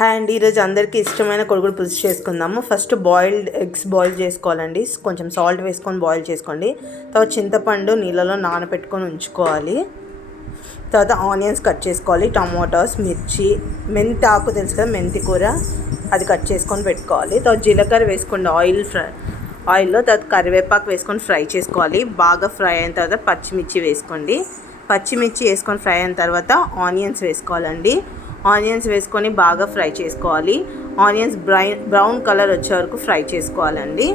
Hi అండి, ఈరోజు అందరికీ ఇష్టమైన కొడుకుడు పులుసు చేసుకుందాము. ఫస్ట్ బాయిల్డ్ ఎగ్స్ బాయిల్ చేసుకోవాలండి. కొంచెం సాల్ట్ వేసుకొని బాయిల్ చేసుకోండి. తర్వాత చింతపండు నీళ్ళలో నానబెట్టుకొని ఉంచుకోవాలి. తర్వాత ఆనియన్స్ కట్ చేసుకోవాలి, టమాటోస్, మిర్చి, మెంతి ఆకు తెలుసు కదా, మెంతి కూర, అది కట్ చేసుకొని పెట్టుకోవాలి. తర్వాత జీలకర్ర వేసుకోండి ఆయిల్లో. తర్వాత కరివేపాకు వేసుకొని ఫ్రై చేసుకోవాలి. బాగా ఫ్రై అయిన తర్వాత పచ్చిమిర్చి వేసుకోండి. పచ్చిమిర్చి వేసుకొని ఫ్రై అయిన తర్వాత ఆనియన్స్ వేసుకోవాలండి. ఆనియన్స్ వేసుకొని బాగా ఫ్రై చేసుకోవాలి. ఆనియన్స్ బ్రౌన్ కలర్ వచ్చే వరకు ఫ్రై చేసుకోవాలండి.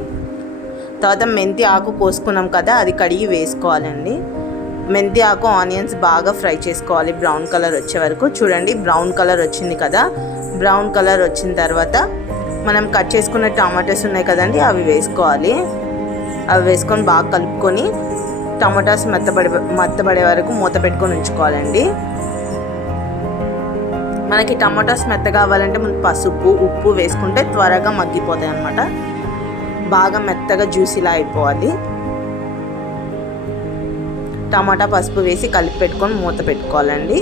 తర్వాత మెంతి ఆకు కోసుకున్నాం కదా, అది కడిగి వేసుకోవాలండి. మెంతి ఆకు ఆనియన్స్ బాగా ఫ్రై చేసుకోవాలి బ్రౌన్ కలర్ వచ్చే వరకు. చూడండి, బ్రౌన్ కలర్ వచ్చింది కదా. బ్రౌన్ కలర్ వచ్చిన తర్వాత మనం కట్ చేసుకున్న టమాటాస్ ఉన్నాయి కదండి, అవి వేసుకోవాలి. అవి వేసుకొని బాగా కలుపుకొని టమాటాస్ మెత్తబడే వరకు మూత పెట్టుకొని ఉంచుకోవాలండి. మనకి టమాటాస్ మెత్త కావాలంటే ముందు పసుపు, ఉప్పు వేసుకుంటే త్వరగా మగ్గిపోతాయి అన్నమాట. బాగా మెత్తగా జ్యూసీలా అయిపోవాలి. టమాటా పసుపు వేసి కలిపి పెట్టుకొని మూత పెట్టుకోవాలండి.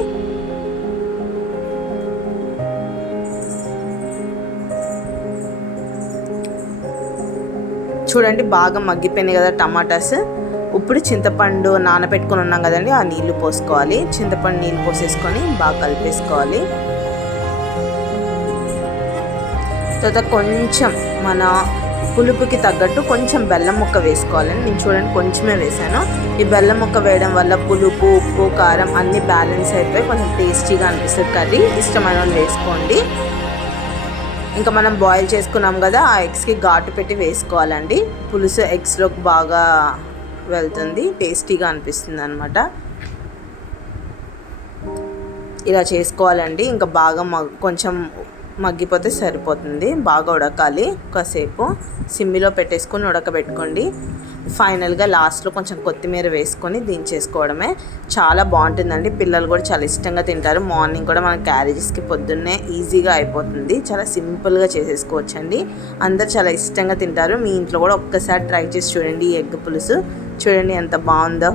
చూడండి, బాగా మగ్గిపోయినాయి కదా టమాటాస్. ఇప్పుడు చింతపండు నానబెట్టుకొని ఉన్నాం కదండి, ఆ నీళ్లు పోసుకోవాలి. చింతపండు నీళ్ళు పోసేసుకొని బాగా కలిపేసుకోవాలి. తర్వాత కొంచెం మన పులుపుకి తగ్గట్టు కొంచెం బెల్లం ముక్క వేసుకోవాలని. నేను చూడండి కొంచెమే వేసాను. ఈ బెల్లం ముక్క వేయడం వల్ల పులుపు, ఉప్పు, కారం అన్నీ బ్యాలెన్స్ అయిపోయి కొంచెం టేస్టీగా అనిపిస్తుంది కర్రీ. ఇష్టమైన వాళ్ళు వేసుకోండి. ఇంకా మనం బాయిల్ చేసుకున్నాం కదా, ఆ ఎగ్స్కి ఘాటు పెట్టి వేసుకోవాలండి. పులుసు ఎగ్స్లోకి బాగా వెళ్తుంది, టేస్టీగా అనిపిస్తుంది అన్నమాట. ఇలా చేసుకోవాలండి. ఇంకా బాగా కొంచెం మగ్గిపోతే సరిపోతుంది. బాగా ఉడకాలి. కాసేపు సిమ్మిలో పెట్టేసుకొని ఉడకబెట్టుకోండి. ఫైనల్గా లాస్ట్లో కొంచెం కొత్తిమీర వేసుకొని దించేసుకోవడమే. చాలా బాగుంటుందండి. పిల్లలు కూడా చాలా ఇష్టంగా తింటారు. మార్నింగ్ కూడా మన క్యారేజెస్కి పొద్దున్నే ఈజీగా అయిపోతుంది. చాలా సింపుల్గా చేసేసుకోవచ్చండి. అందరు చాలా ఇష్టంగా తింటారు. మీ ఇంట్లో కూడా ఒక్కసారి ట్రై చేసి చూడండి. ఈ ఎగ్ పులుసు చూడండి ఎంత బాగుందో.